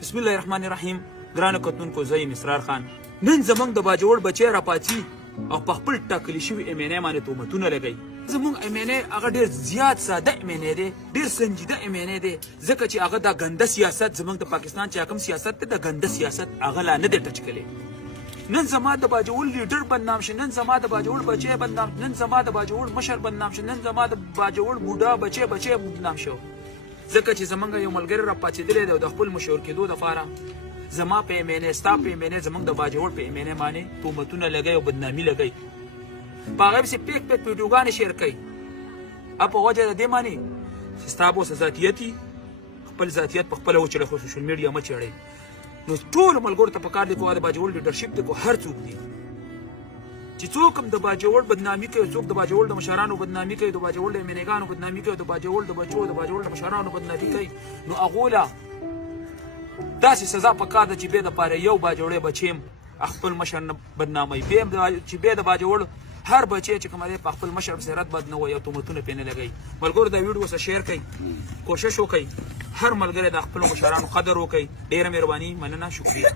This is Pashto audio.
بسم الله الرحمن الرحیم. ګرانو کتونکو، زه یم اسرار خان. نن زمونږ د باجوړ بچی راپاڅي او په خپل ټاکلي شوي ام ان اے باندې تهمتونه لګوي. زمونږ ام ان اے هغه ډېر زیات ساده ام ان اے دی، ډېر سنجیده ام ان اے دی، ځکه چې هغه دا ګنده سیاست زمونږ د پاکستان چې کوم سیاست دی د ګنده سیاست هغه لا نه دی ټچ کړی. نن زما د باجوړ لیډر بدنام شي، نن زما د باجوړ بچی بدنام، نن زما د باجوړ مشر بدنام شي، نن زما د باجوړ بوډا بچی بدنام شو، ځکه چې زمونږ یو ملګری راپاڅېدلی دی او د خپل مشهور کېدو دپاره زما په ام ان اے، ستا په ام ان اے، زمونږ د باجوړ په ام ان اے باندې تهمتونه لګوي او بدنامي لګوي. په هغه پسې پیک ویډیوګانې شیر کوي. په وجه د دې باندې چې ستا به اوس ذاتیت وي، خپل ذاتیت په خپله وچړئ، خو سوشل میډیا مه چړئ. نو ټولو ملګرو ته پکار دی که د باجوړ لیډرشپ دی، که هر څوک دی چې څوک هم د باجوړ بدنامي کوي، څوک د باجوړ د مشرانو بدنامي کوي، د باجوړ د ام ان اګانو بدنامي کوي، د باجوړ د بچو، د باجوړ د مشرانو بدنامي کوي، نو هغو له داسې سزا پکار ده چې بیا دپاره یو باجوړی بچی هم خپل مشر نه بدناموي، بیا چې بیا د باجوړ هر بچی چې کوم دی په خپل مشر پسې رد بد نه وایي او تهمتونه پرې نه لګوي. ملګرو دا ویډیو سره شیر کوئ، کوشش وکړئ هر ملګری د خپلو مشرانو قدر وکړئ. ډېره مهرباني، مننه، شکریه.